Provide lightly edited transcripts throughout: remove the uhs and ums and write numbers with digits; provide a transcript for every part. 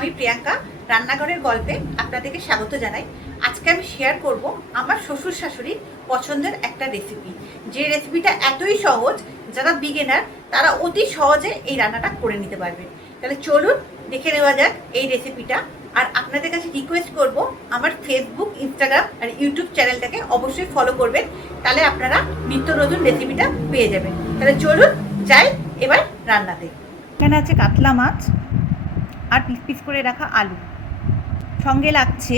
আমি প্রিয়াঙ্কা রান্নাঘরের গল্পে আপনাদেরকে স্বাগত জানাই। আজকে আমি শেয়ার করব আমার শ্বশুর শাশুড়ির পছন্দের একটা রেসিপি, যে রেসিপিটা এতই সহজ, যারা বিগিনার তারা অতি সহজে এই রান্নাটা করে নিতে পারবে। তাহলে চলুন দেখে নেওয়া যাক এই রেসিপিটা। আর আপনাদের কাছে রিকোয়েস্ট করব, আমার ফেসবুক, ইনস্টাগ্রাম আর ইউটিউব চ্যানেলটাকে অবশ্যই ফলো করবেন, তাহলে আপনারা নিত্য নতুন রেসিপিটা পেয়ে যাবেন। তাহলে চলুন যাই এবার রান্নাতে। এখানে আছে কাতলা মাছ আর পিস পিস করে রাখা আলু, সঙ্গে লাগছে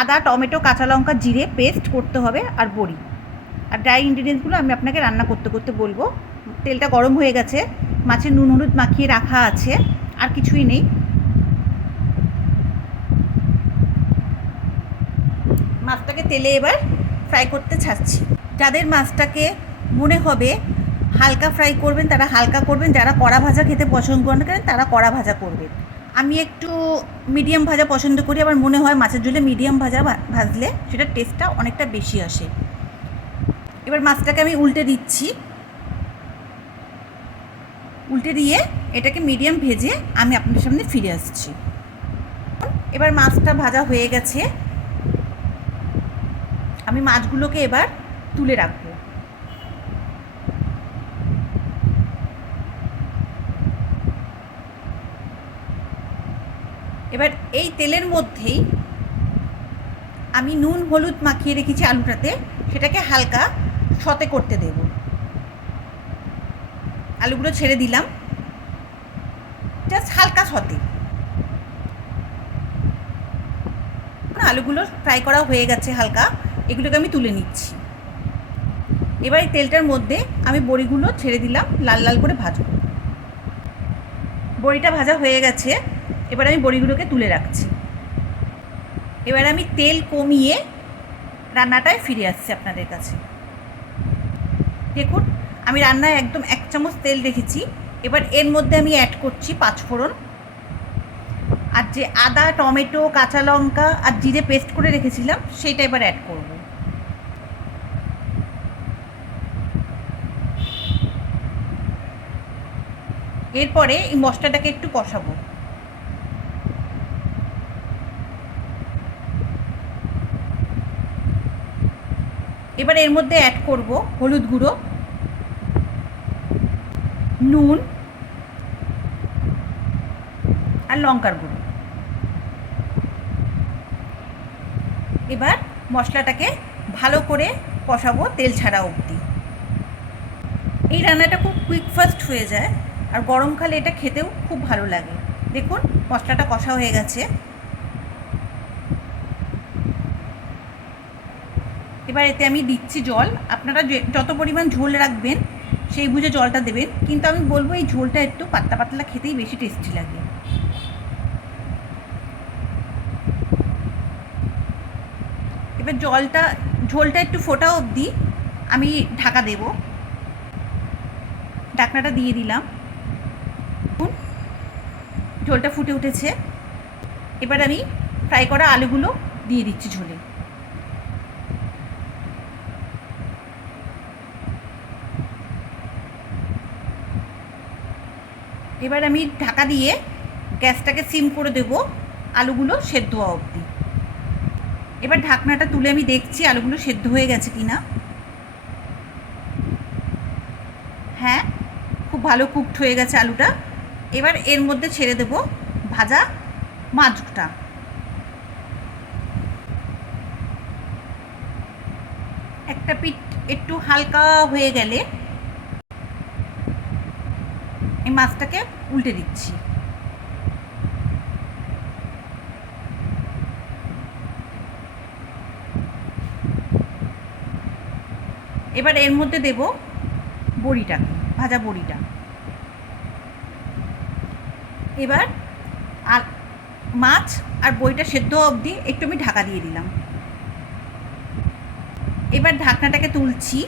আদা, টমেটো, কাঁচা লঙ্কা, জিরে পেস্ট করতে হবে আর বড়ি। আর ড্রাই ইনগ্রিডিয়েন্টসগুলো আমি আপনাকে রান্না করতে করতে বলবো। তেলটা গরম হয়ে গেছে, মাছের নুন হলুদ মাখিয়ে রাখা আছে, আর কিছুই নেই। মাছটাকে তেলে এবার ফ্রাই করতে ছাড়ছি। যাদের মাছটাকে মনে হবে হালকা ফ্রাই করবেন তারা হালকা করবেন, যারা কড়া ভাজা খেতে পছন্দ করেন তারা কড়া ভাজা করবেন। আমি একটু মিডিয়াম ভাজা পছন্দ করি, আমার মনে হয় মাছের ঝোলে মিডিয়াম ভাজা ভাজলে সেটার টেস্টটা অনেকটা বেশি আসে। এবার মাছটাকে আমি উল্টে দিচ্ছি, উল্টে দিয়ে এটাকে মিডিয়াম ভেজে আমি আপনাদের সামনে ফিরে আসছি। এবার মাছটা ভাজা হয়ে গেছে, আমি মাছগুলোকে এবার তুলে রাখবো। এবার এই তেলের মধ্যেই আমি নুন হলুদ মাখিয়ে রেখেছি আলুটাতে, সেটাকে হালকা সতে করতে দেব। আলুগুলো ছেড়ে দিলাম, জাস্ট হালকা সতে। আলুগুলো ফ্রাই করা হয়ে গেছে হালকা, এগুলোকে আমি তুলে নিচ্ছি। এবার এই তেলটার মধ্যে আমি বড়িগুলো ছেড়ে দিলাম, লাল লাল করে ভাজবো। বড়িটা ভাজা হয়ে গেছে, এবার আমি বড়িগুলোকে তুলে রাখছি। এবার আমি তেল কমিয়ে রান্নাটায় ফিরে আসছি আপনাদের কাছে। দেখুন আমি রান্নায় একদম 1 চামচ তেল রেখেছি। এবার এর মধ্যে আমি অ্যাড করছি 5 ফোড়ন, আর যে আদা, টমেটো, কাঁচা লঙ্কা আর জিরে পেস্ট করে রেখেছিলাম সেইটা এবার অ্যাড করব। এরপরে এই মশলাটাকে একটু কষাবো। এবার এর মধ্যে অ্যাড করব হলুদ গুঁড়ো, নুন আর লঙ্কার গুঁড়ো। এবার মশলাটাকে ভালো করে কষাবো তেল ছাড়া অবধি। এই রান্নাটা খুব কুইক ফাস্ট হয়ে যায়, আর গরমকালে এটা খেতেও খুব ভালো লাগে। দেখুন মশলাটা কষা হয়ে গেছে। এবার এতে আমি দিচ্ছি জল। আপনারা যত পরিমাণ ঝোল রাখবেন সেই বুঝে জলটা দেবেন, কিন্তু আমি বলবো এই ঝোলটা একটু পাতলা পাতলা খেতেই বেশি টেস্টি লাগে। এবার ঝোলটা একটু ফোটা অবধি আমি ঢাকা দেব। ঢাকনাটা দিয়ে দিলাম, ঝোলটা ফুটে উঠেছে। এবার আমি ফ্রাই করা আলুগুলো দিয়ে দিচ্ছি ঝোলে। এবার আমি ঢাকা দিয়ে গ্যাসটাকে সিম করে দেব আলুগুলো সেদ্ধ হওয়া অবধি। এবার ঢাকনাটা তুলে আমি দেখছি আলুগুলো সেদ্ধ হয়ে গেছে কি না। হ্যাঁ, খুব ভালো কুকড হয়ে গেছে আলুটা। এবার এর মধ্যে ছেড়ে দেব ভাজা মাছটা। একটা পিঠ একটু হালকা হয়ে গেলে এই মাছটাকে উল্টে দিচ্ছি। এবার এর মধ্যে দেব বড়িটা, ভাজা বড়িটা। এবার আর মাছ আর বড়িটা সেদ্ধ অবধি একটু আমি ঢাকা দিয়ে দিলাম। এবার ঢাকনাটাকে তুলছি।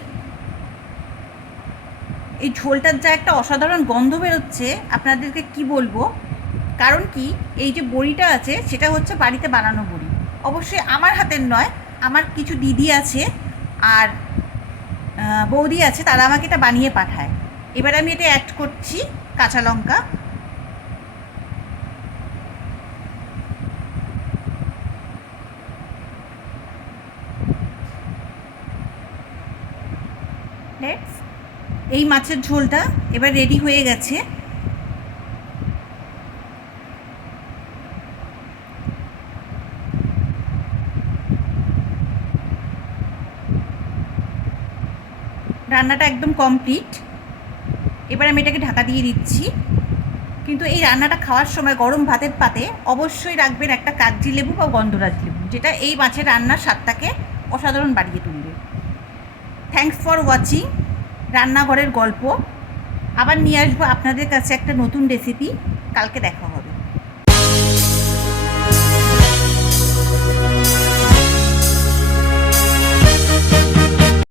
এই ঝোলটার যা একটা অসাধারণ গন্ধ বেরোচ্ছে, আপনাদেরকে কি বলবো। কারণ কি, এই যে বড়িটা আছে সেটা হচ্ছে বাড়িতে বানানো বড়ি, অবশ্যই আমার হাতের নয়, আমার কিছু দিদি আছে আর বৌদি আছে, তারা আমাকে এটা বানিয়ে পাঠায়। এবার আমি এটা অ্যাড করছি কাঁচা লঙ্কা, এই মাছের ঝোলটা এবার রেডি হয়ে গেছে। রান্নাটা একদম কমপ্লিট। এবার আমি এটাকে ঢাকা দিয়ে দিচ্ছি। কিন্তু এই রান্নাটা খাওয়ার সময় গরম ভাতের পাতে অবশ্যই রাখবেন একটা কাগজি লেবু বা গন্ধরাজ লেবু, যেটা এই মাছের রান্নার স্বাদটাকে অসাধারণ বাড়িয়ে তুলবে। থ্যাঙ্কস ফর ওয়াচিং রান্নাঘরের গল্প। আবার নিয়ে আসবো আপনাদের কাছে একটা নতুন রেসিপি। কালকে দেখা হবে।